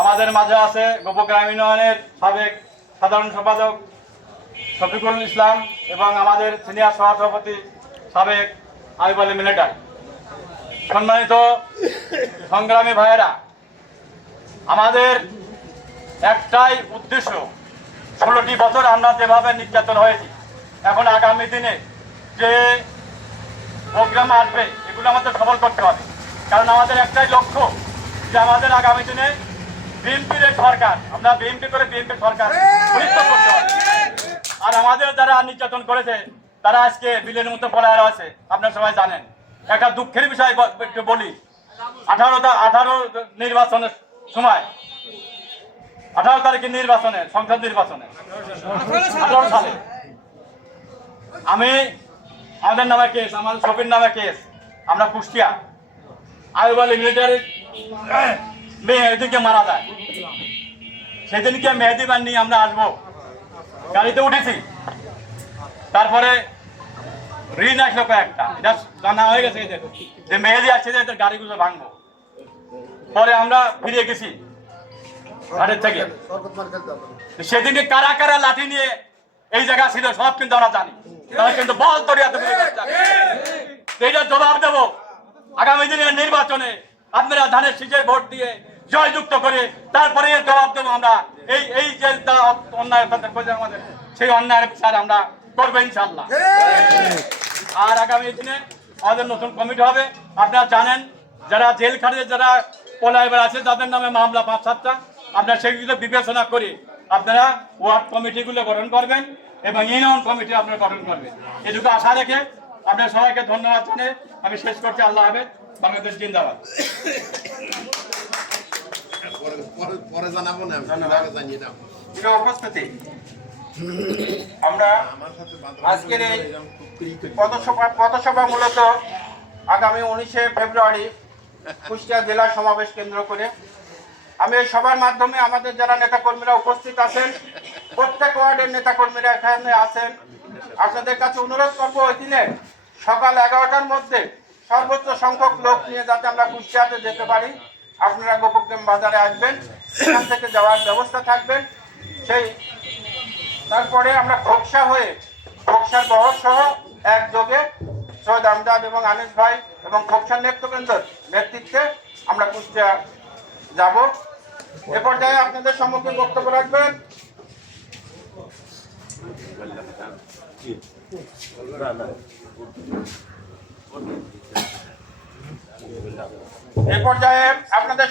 আমাদের মাঝে আছে গোপগ্রাম ইউনিয়নের সাবেক সাধারণ সম্পাদক শফিকুল ইসলাম এবং আমাদের সিনিয়র সহসভাপতি সাবেক আইব আলী মিলিটারি। সম্মানিত সংগ্রামী ভাইয়েরা, আমাদের একটাই উদ্দেশ্য, 16টি বছর আমরা যেভাবে নির্যাতন হয়েছি, এখন আগামী দিনে যে প্রোগ্রাম আসবে এগুলো আমাদের সফল করতে হবে। কারণ আমাদের একটাই লক্ষ্য যে আমাদের আগামী দিনে বিএনপির সরকার, আমরা বিএনপি করে বিএনপির সরকার পরিত্যাগ করতে হবে। আর আমাদের যারা নির্যাতন করেছে তারা আজকে বিলের মতো পলায় আছে, আপনারা সবাই জানেন। একটা দুঃখের বিষয় একটু বলি, 18 নির্বাচনের সময়, 18 তারিখের নির্বাচনে, সংসদ নির্বাচনে 18 সালে আমাদের নামে কেস, আমাদের শফির নামে কেস, আমরা কুষ্টিয়া আইব আলী মিলিটারির মেহেদিকে মারা যায়। সেদিনকে মেহেদি বান নিয়ে আমরা আসবো, গাড়িতে উঠেছি। তারপরে ঋণ আসলো কয়েকটা, এটা জানা হয়ে গেছে যে মেহেদি আসছে, এদের গাড়িগুলো ভাঙবো। পরে আমরা ফিরে গেছি ঘাটের থেকে। সেদিনকে কারা কারা লাঠি নিয়ে এই জায়গা ছিল সব কিন্তু আমরা জানি। তারা কিন্তু বল তরিয়াতে এইটা জবাব দেবো আগামী দিনের নির্বাচনে। আপনারা ধানের শীষে ভোট দিয়ে জয়যুক্ত করে তারপরে জবাব দেবো আমরা। এই যে অন্যায় আমাদের, সেই অন্যায়ের বিচার আমরা করবো ইনশাল্লাহ। আর আগামী দিনে আমাদের নতুন কমিটি হবে। আপনারা জানেন, যারা জেল খাটে, যারা পলায়বার আছে, যাদের নামে মামলা 5-7টা, আপনারা সেগুলো বিবেচনা করে আপনারা ওয়ার্ড কমিটিগুলো গঠন করবেন এবং ইউনিয়ন কমিটি আপনারা গঠন করবেন। এটুকু আশা রেখে আপনারা সবাইকে ধন্যবাদ জানিয়ে আমি শেষ করছি। আল্লাহ হাফেজ। বাংলাদেশ জিন্দাবাদ। উপস্থিতি, আমরা আজকের এই পথসভা মূলত আগামী 19শে ফেব্রুয়ারি কুষ্টিয়া জেলা সমাবেশ কেন্দ্র করে। আমি এই সভার মাধ্যমে আমাদের যারা নেতাকর্মীরা উপস্থিত আছেন, প্রত্যেক ওয়ার্ডের নেতাকর্মীরা এখানে আছেন, আপনাদের কাছে অনুরোধ করবো ওই দিনে সকাল 11টার মধ্যে সর্বোচ্চ সংখ্যক লোক নিয়ে যাতে আমরা কুষ্টিয়াতে যেতে পারি। আপনারা গোপগ্রাম বাজারে আসবেন, সেখান থেকে যাওয়ার ব্যবস্থা থাকবেন। তারপরে আমরা খোকসা হয়ে খোকসার বহর সহ একযোগে সৈয়দ আমজাদ এবং আনিস ভাই এবং খোকসার নেতৃবৃন্দের নেতৃত্বে আমরা কুষ্টিয়া যাব। এ পর্যায়ে আপনাদের সম্মুখে বক্তব্য রাখবেন এ পর্যায়ে আপনাদের